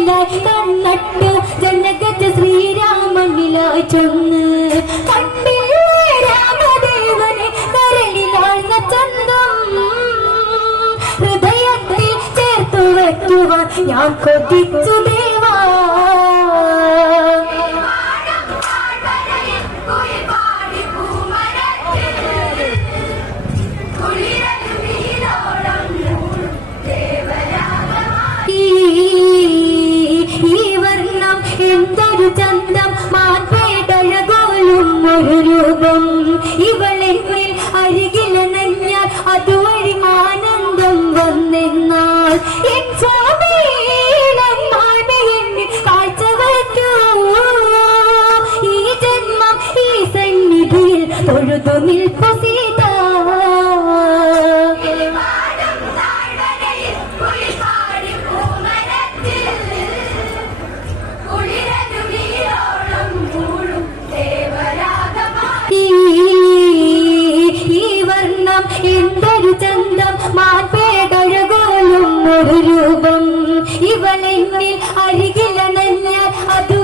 കരളിലായി കണ്ണട്ടു ജനകജ ശ്രീരാമനിലായി ചൊന്ന് കണ്ടില്ലേ രാമദേവനെ കരളിലാഴ്ന്ന ചന്തം ഹൃദയത്തിൽ ചേർത്തു വെക്കുവാൻ ഞാൻ കൊതിച്ചു ദേവാ എന്തൊരു ചന്തം മാൻപേടഴകോലും ഒരു രൂപം ഇവളെന്നിൽ അരികിലനഞ്ഞാൽ അതുവഴി ആനന്ദം വന്നെന്നാൽ എൻ സ്വാമീനമ്മാണെന്നിൽ കാഴ്ച വയ്ക്കൂ ഈ ജന്മം ഈ സന്നിധിയിൽ തൊഴുതു നിൽപ്പു സീത എന്തൊരു ചന്തം മാൻപേടഴകോലും ഒരു രൂപം ഇവളെന്നിൽ അരികിലനഞ്ഞാൽ അത്